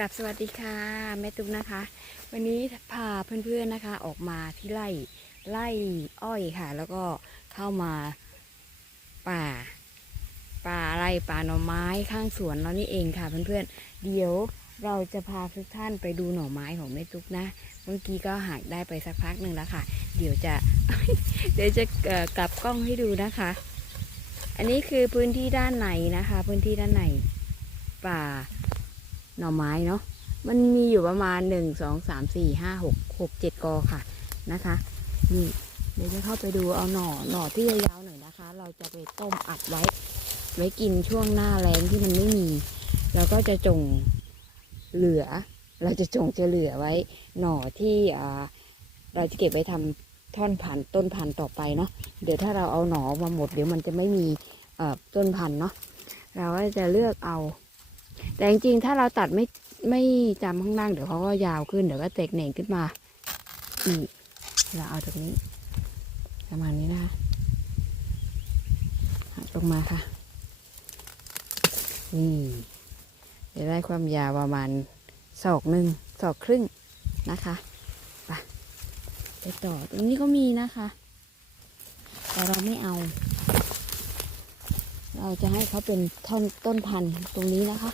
ลับสวัสดีค่ะแม่ตุ๊กนะคะ วันนี้พาเพื่อนๆนะคะออกมาที่ไร่ไร่อ้อยค่ะ แล้วก็เข้ามาป่า ป่าไร่ป่าหน่อไม้ข้างสวนเรานี่เองค่ะ เพื่อนๆ เดี๋ยวเราจะพาทุกท่านไปดูหน่อไม้ของแม่ตุ๊กนะ เมื่อกี้ก็หักได้ไปสักพักหนึ่งแล้วค่ะ เดี๋ยวจะเดี๋ยวจะกลับกล้องให้ดูนะคะ อันนี้คือพื้นที่ด้านในนะคะ พื้นที่ด้านในป่า หน่อไม้เนาะมันมีอยู่ประมาณหนึ่งสองสามสี่ห้าหกหกเจ็ดกอค่ะนะคะนี่เดี๋ยวจะเข้าไปดูเอาหน่อหน่อที่ยาวๆหน่อยนะคะ เราจะไปต้มอัดไว้ ไว้กินช่วงหน้าแรงที่มันไม่มีเราก็จะจงเหลือ เราจะจงจะเหลือไว้หน่อที่เราจะเก็บไว้ทำท่อนพันต้นพันต่อไปเนาะเดี๋ยวถ้าเราเอาหน่อมาหมดเดี๋ยวมันจะไม่มีต้นพันเนาะเราก็จะเลือกเอา แต่จริงๆ ถ้าเราตัดไม่ไม่จำข้างล่างเดี๋ยวเขาก็ยาวขึ้นเดี๋ยวก็แตกเหน่งขึ้นมาอีกเราเอาตรงนี้ประมาณนี้นะคะหักลงมาค่ะ นี่จะได้ความยาวประมาณศอกหนึ่งศอกครึ่งนะคะไปไปต่อตรงนี้ก็มีนะคะ แต่เราไม่เอา เราจะให้เขาเป็นท่อนต้นพันธุ์ตรงนี้นะคะ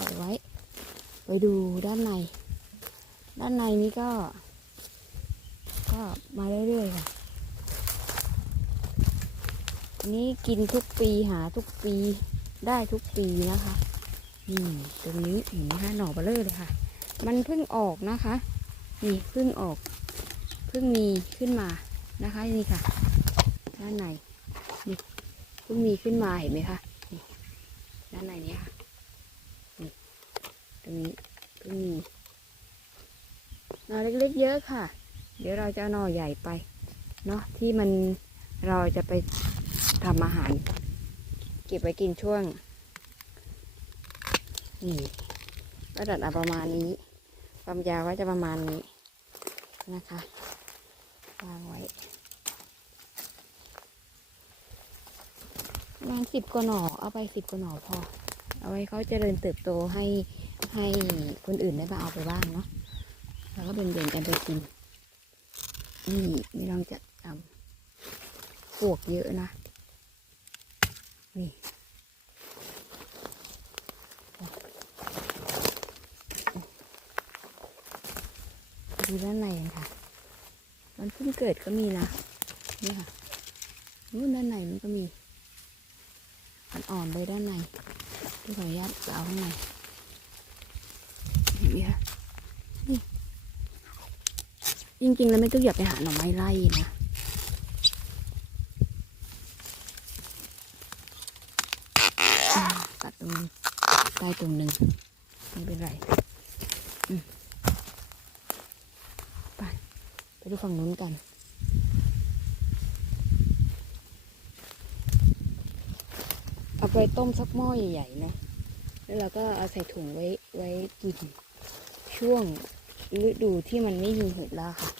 ปล่อยไว้ ไปดูด้านใน ด้านในนี้ก็ ก็มาเรื่อยๆค่ะอันนี้กินทุกปีหาทุกปีได้ทุกปีนะคะนี่ตรงนี้เห็นไหมคะหน่อเบลเลอร์เลยค่ะ มันเพิ่งออกนะคะ นี่เพิ่งออกเพิ่งมีขึ้นมานะคะนี่ค่ะ ด้านในเพิ่งมีขึ้นมาเห็นไหมคะนี่ด้านในนี้ค่ะนี่ตรงนี้เพิ่งมีหน่อ เยอะค่ะ เดี๋ยวเราจะหน่อใหญ่ไปเนาะที่มันเราจะไปทำอาหาร เก็บไว้กินช่วงนี่ก็ดัดประมาณนี้ ความยาวก็จะประมาณนี้นะคะวางไว้ประมาณสิบกว่าหน่อเอาไปสิบกว่าหน่อพอ เอาไว้เขาเจริญเติบโตให้ให้คนอื่นได้มาเอาไปบ้างเนาะ แล้วก็เบ่งๆกันไปกิน นี่ไม่ต้องจัดทำปวกเยอะนะ นี่ดูด้านในกันค่ะ มันเพิ่งเกิดก็มีนะ นี่ค่ะนู่นด้านในมันก็มีอ่อนๆเลยด้านในที่ขออนุญาตเอาข้างในเห็นไหมคะนี่ จริงๆ แล้วไม่ต้องอยาไปหาหน่อไม้ไล่นะตัดตรงนี้ได้ตรงหนึ่งไม่เป็นไรไปไปดูฝั่งนู้นกันเอาไปต้มสักหม้อใหญ่ๆนะ แล้วเราก็เอาใส่ถุงไว้ไว้กินช่วง ฤดูที่มันไม่มีเห็ดแล้วค่ะ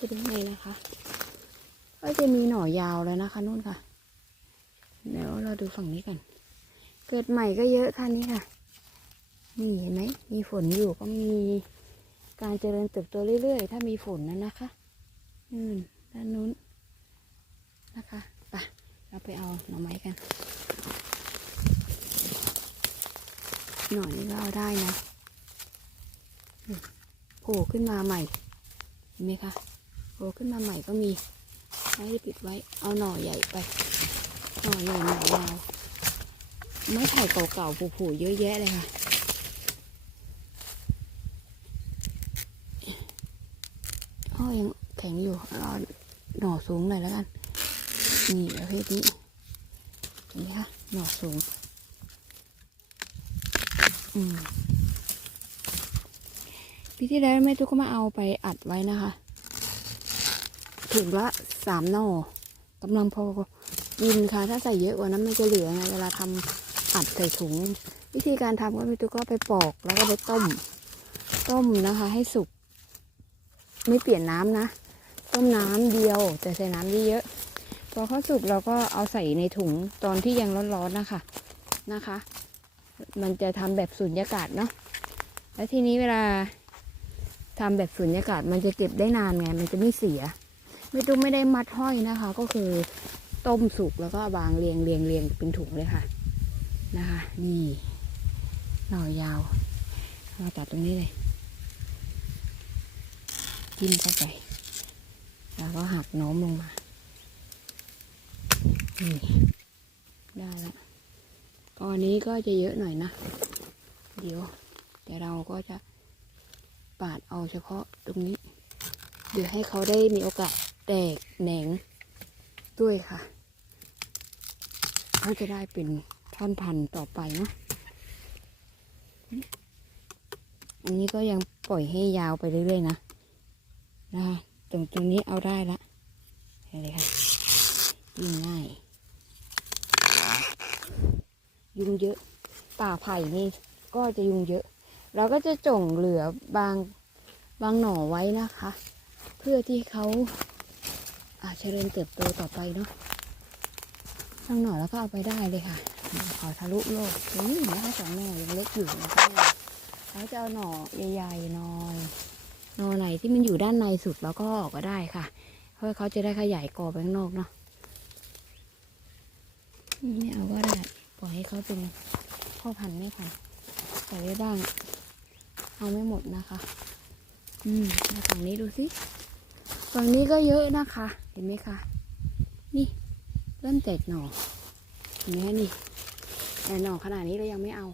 จะเป็นไงนะคะ ก็จะมีหน่อยาวแล้วนะคะนู่นค่ะเดี๋ยวเราดูฝั่งนี้กัน เกิดใหม่ก็เยอะค่ะนี่ค่ะ นี่เห็นไหมมีฝนอยู่ก็มีการเจริญเติบโตเรื่อยๆ ถ้ามีฝนนะนะคะอืมด้านนู้นนะคะไปเราไปเอาหน่อไม้กัน หน่อนี้ก็เอาได้นะ โผล่ขึ้นมาใหม่เห็นไหมคะโผล่ขึ้นมาใหม่ก็มีไม่ได้ปิดไว้เอาหน่อใหญ่ไปหน่อใหญ่หน่อยาวไม้ไผ่เก่าๆผุๆเยอะแยะเลยค่ะอ้อยังแข็งอยู่เอาหน่อสูงหน่อยแล้วกันนี่ประเภทนี้เห็นไหมคะหน่อสูง อืม ปีที่แล้วแม่ตุ๊กก็มาเอาไปอัดไว้นะคะ ถุงละสามหน่อกำลังพอกินค่ะ ถ้าใส่เยอะกว่านั้นมันจะเหลือไงเวลาทำอัดใส่ถุง วิธีการทำก็แม่ตุ๊กก็ไปปอกแล้วก็ไปต้ม ต้มนะคะ ให้สุก ไม่เปลี่ยนน้ำนะ ต้มน้ำเดียวแต่ใส่น้ำเยอะพอเขาสุกเราก็เอาใส่ในถุงตอนที่ยังร้อนๆนะคะนะคะ มันจะทำแบบสุญญากาศเนาะแล้วทีนี้เวลา ทำแบบสุญญากาศมันจะเก็บได้นานไง มันจะไม่เสีย ไม่ต้องไม่ได้มัดห้อยนะคะ ก็คือต้มสุกแล้วก็วางเรียงเรียงเรียงเป็นถุงเลยค่ะ นะคะนี่หน่อยาวเราตัดตรงนี้เลยจิ้มเข้าไป แล้วก็หักโน้มลงมา นี่ ได้แล้วก้อนนี้ก็จะเยอะหน่อยนะ เดี๋ยว แต่เราก็จะ ปาดเอาเฉพาะตรงนี้เดี๋ยวให้เขาได้มีโอกาสแตกแหนงด้วยค่ะเขาจะได้เป็นท่อนพันธุ์ต่อไปเนาะอันนี้ก็ยังปล่อยให้ยาวไปเรื่อยๆนะนะคะตรงตรงนี้เอาได้ละเห็นเลยค่ะยิ่งง่ายยุงเยอะป่าไผ่นี่ก็จะยุงเยอะ เราก็จะจ่งเหลือบางบางหน่อไว้นะคะ เพื่อที่เขาอาจเริญเติบโตต่อไปเนาะบางหน่อแล้วก็เอาไปได้เลยค่ะขอทะลุโลกนี่นะคะสองหน่อยังเล็กอยู่นะคะเราจะเอาหน่อใหญ่ๆหน่อยหน่อไหนที่มันอยู่ด้านในสุดแล้วก็ออกก็ได้ค่ะ เพื่อเขาจะได้ขยายกอไปข้างนอกเนาะไม่เอาก็ได้ปล่อยให้เขาเป็นพ่อพันธุ์แม่พันธุ์ใส่ไว้บ้าง เอาไม่หมดนะคะ อืมมาฝั่งนี้ดูสิฝั่งนี้ก็เยอะนะคะ เห็นไหมคะ นี่เริ่มแตกหน่อเห็นไหมคะนี่แต่หน่อขนาดนี้เรายังไม่เอา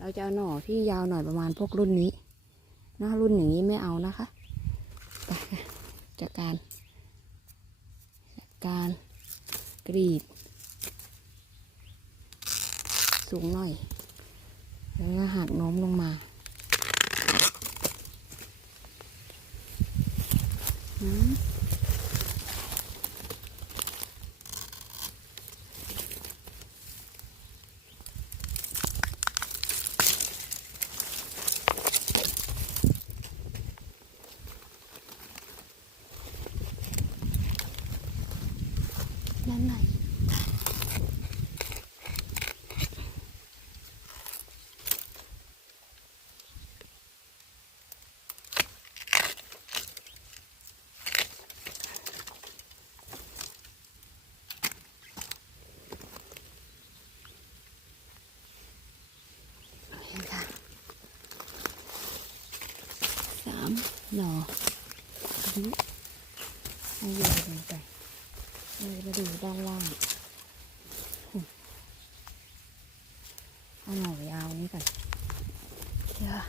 เราจะเอาหน่อที่ยาวหน่อยประมาณพวกรุ่นนี้นะรุ่นอย่างนี้ไม่เอานะคะไปค่ะจัดการจัดการกรีด สูงหน่อย แล้วก็หักโน้มลงมา อืมด้านใน นี่ค่ะสาม หน่อดูให้โยนลงไปเรามาดูด้านล่างเอาหน่อยาวนี้ก่อนเดี๋ยว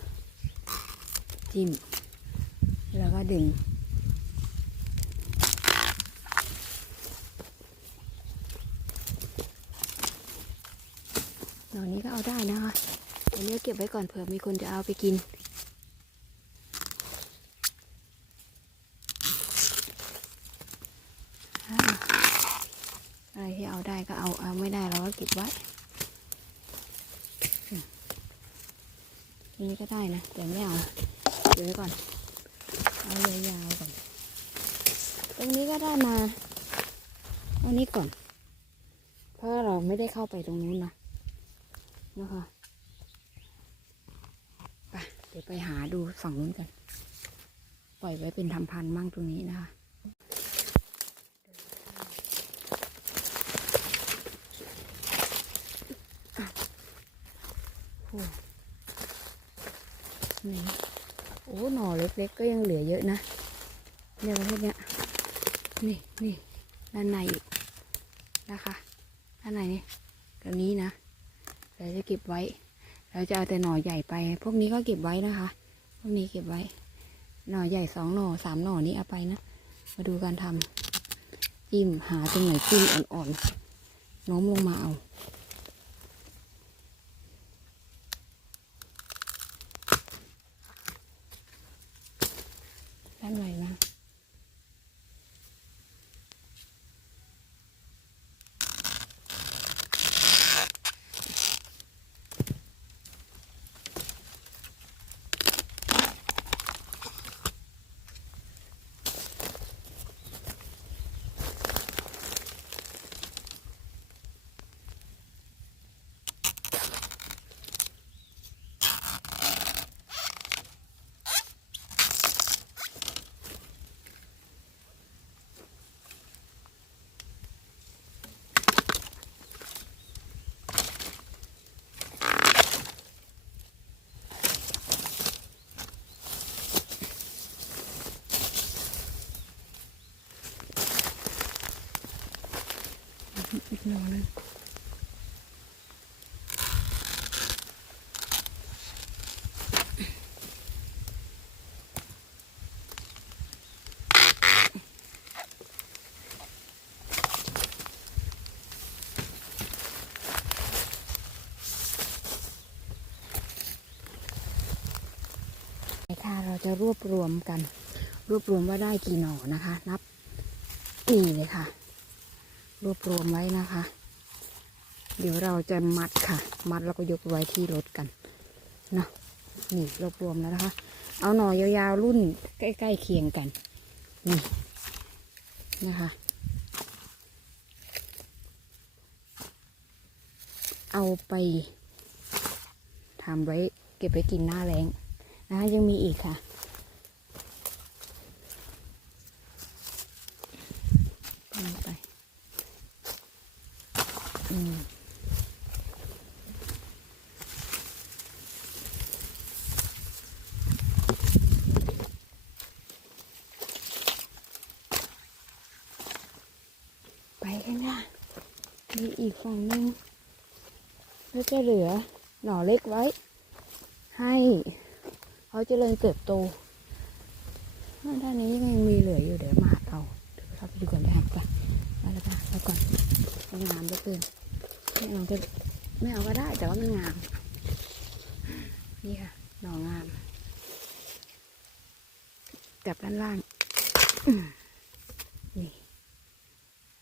จิ้ม แล้วก็ดึงหน่อนี้ก็เอาได้นะคะอันนี้เก็บไว้ก่อนเผื่อมีคนจะเอาไปกิน อ่าอะไรที่เอาได้ก็เอา เอาไม่ได้เราก็เก็บไว้อืมนี่ก็ได้นะ แต่ไม่เอาเดี๋ยวก่อน เอายาวๆก่อน ตรงนี้ก็ได้มา เอานี้ก่อน เพราะเราไม่ได้เข้าไปตรงนู้นนะนะคะไปเดี๋ยวไปหาดูฝั่งนู้นกัน ปล่อยไว้เป็นทำพันธุ์มั่งตรงนี้นะคะ โอ้นี่โอ้หน่อเล็กๆก็ยังเหลือเยอะนะเนี่ยประเภทเนี้ยนี่นี่ด้านในอีกนะคะด้านในนี่ตรงนี้นะเราจะเก็บไว้ เราจะเอาแต่หน่อใหญ่ไป พวกนี้ก็เก็บไว้นะคะ พวกนี้เก็บไว้ หน่อใหญ่สองหน่อสามหน่อนี้เอาไปนะ มาดูการทำจิ้มหาตรงไหนจิ้มอ่อนๆโน้มลงมาเอาานไหนะะกหน่อนึงค่ะเราจะรวบรวมกัน รวบรวมว่าได้กี่หน่อนะคะ นับนี่เลยค่ะ รวบรวมไว้นะคะ เดี๋ยวเราจะมัดค่ะ มัดแล้วก็ยกไว้ที่รถกันเนาะนี่รวบรวมแล้วนะคะ เอาหน่อยาวๆรุ่นใกล้ๆเคียงกันนี่นะคะ เอาไปทำไว้เก็บไว้กินหน้าแรงนะคะยังมีอีกค่ะ นี่ไป อืม ไปข้างหน้ามีอีกฝั่งหนึ่งแล้วจะเหลือหน่อเล็กไว้ ให้เขาเจริญเติบโตด้านนี้ยังมีเหลืออยู่เดี๋ยวมาเอาเดี๋ยวเราไปดูก่อนได้ปะมาแล้วจ้ะแล้วก่อนมันงามเหลือเกินไม่เอาก็ไม่เอาก็ได้แต่ว่ามันงาม นี่ค่ะหน่องามกับด้านล่างอืมนี่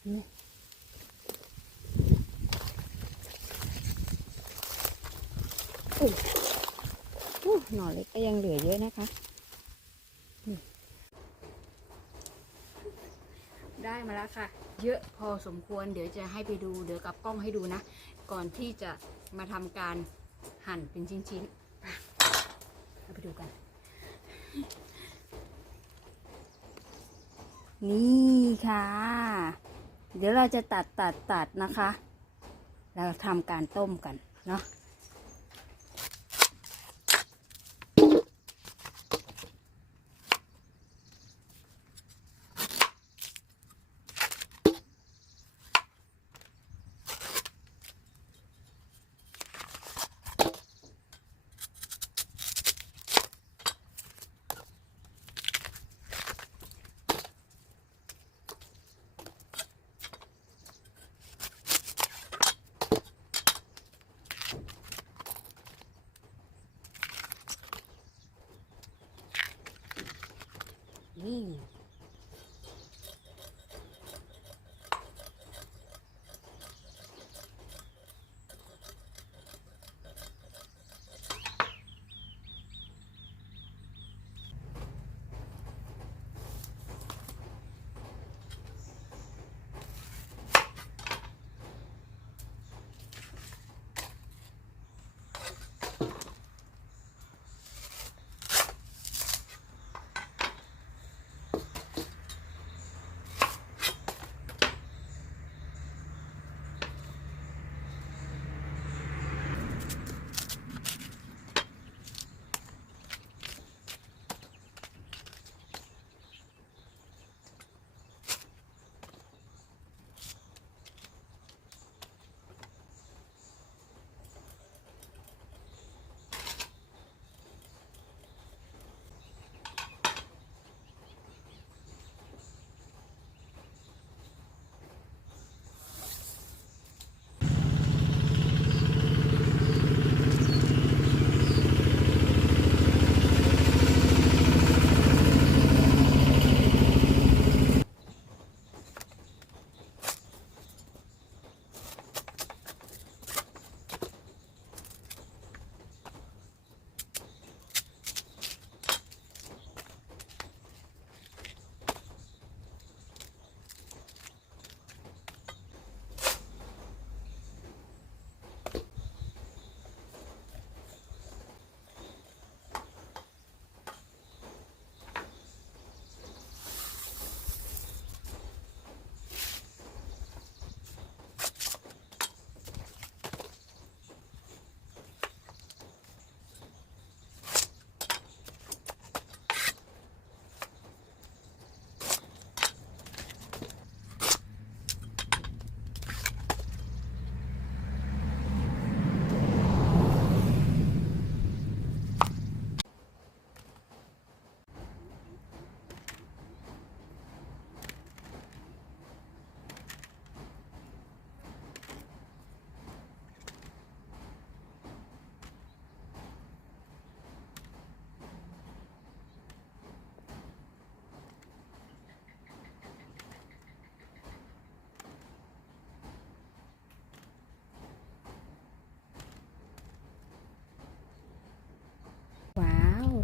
นี่ อุ๊ยหน่อเล็กก็ยังเหลือเยอะนะคะ ได้มาแล้วค่ะ เยอะพอสมควร เดี๋ยวจะให้ไปดู เดี๋ยวกลับกล้องให้ดูนะ ก่อนที่จะมาทำการหั่นเป็นชิ้นๆไปเราไปดูกัน นี่ค่ะ เดี๋ยวเราจะตัดตัดตัดนะคะแล้วทำการต้มกันเนาะ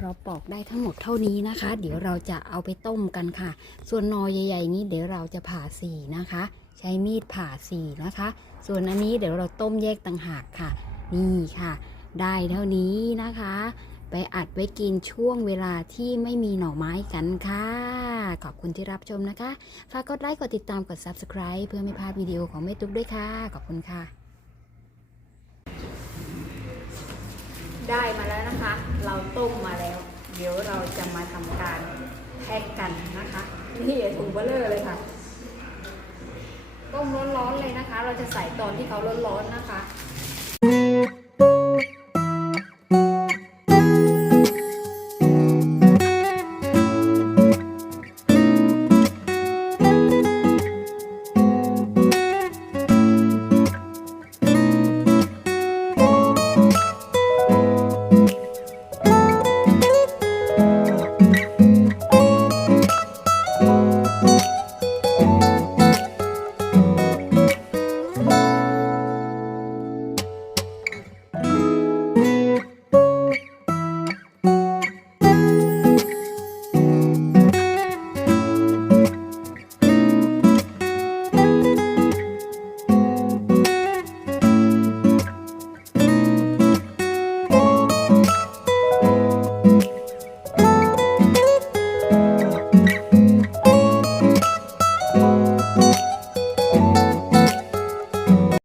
เราปอกได้ทั้งหมดเท่านี้นะคะ เดี๋ยวเราจะเอาไปต้มกันค่ะ ส่วนนอใหญ่ ๆ นี้เดี๋ยวเราจะผ่าสีนะคะ ใช้มีดผ่าสีนะคะ ส่วนอันนี้เดี๋ยวเราต้มแยกต่างหากค่ะ นี่ค่ะ ได้เท่านี้นะคะ ไปอัดไว้กินช่วงเวลาที่ไม่มีหน่อไม้กันค่ะ ขอบคุณที่รับชมนะคะ ฝากกดไลค์ กดติดตาม กด Subscribe เพื่อไม่พลาดวิดีโอของแม่ตุ๊กด้วยค่ะ ขอบคุณค่ะ ได้มาแล้วนะคะ เราต้มมาแล้ว เดี๋ยวเราจะมาทำการแพ็กกันนะคะ นี่ถุงเบลเลอร์เลยค่ะ ต้มร้อนๆเลยนะคะ เราจะใส่ตอนที่เขาร้อนๆนะคะ